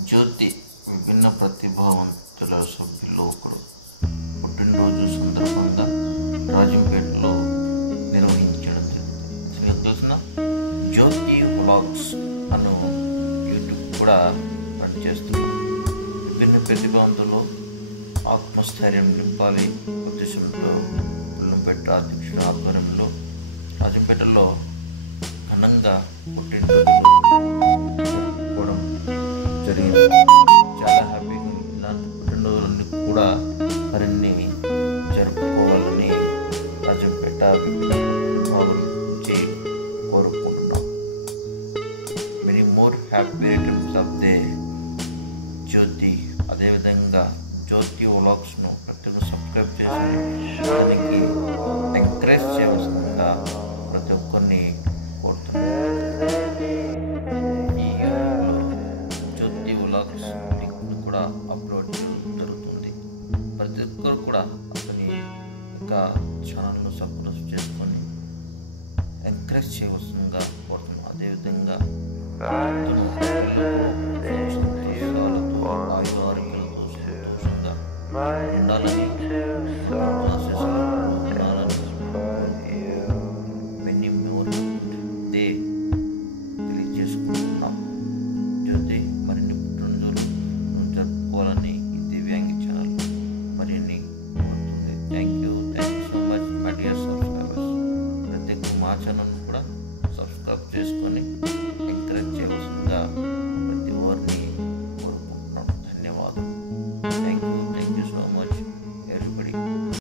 జ్యోతి విభిన్న ప్రతిభావంతుల సభ్యుల్లో ఒకరు. పుట్టినరోజు సందర్భంగా రాజంపేటలో నిర్వహించడం జరిగింది. అసలు మీకు తెలిసిన జ్యోతి వ్లాగ్స్ అను యూట్యూబ్ కూడా రన్ చేస్తుంది. విభిన్న ప్రతిభావంతులు ఆత్మస్థైర్యం నింపాలి ఉద్దేశంతో పుల్లంపేట అధ్యక్షుడు ఆధ్వర్యంలో రాజంపేటలో ఘనంగా పుట్టినరోజు జరుపుకోవడం జరిగింది. చాలా హ్యాపీగా ఇలాంటి పుట్టినరోజులన్నీ కూడా మరిన్ని జరుపుకోవాలని రాజంపేట విభాగం నుంచి కోరుకుంటున్నాం. Many more happy returns of the day. అదేవిధంగా జ్యోతి వ్లాగ్స్ను ప్రతి ఒక్కరు సబ్స్క్రైబ్ చేసి దానికి ఎంకరేజ్ చేయవలసింది.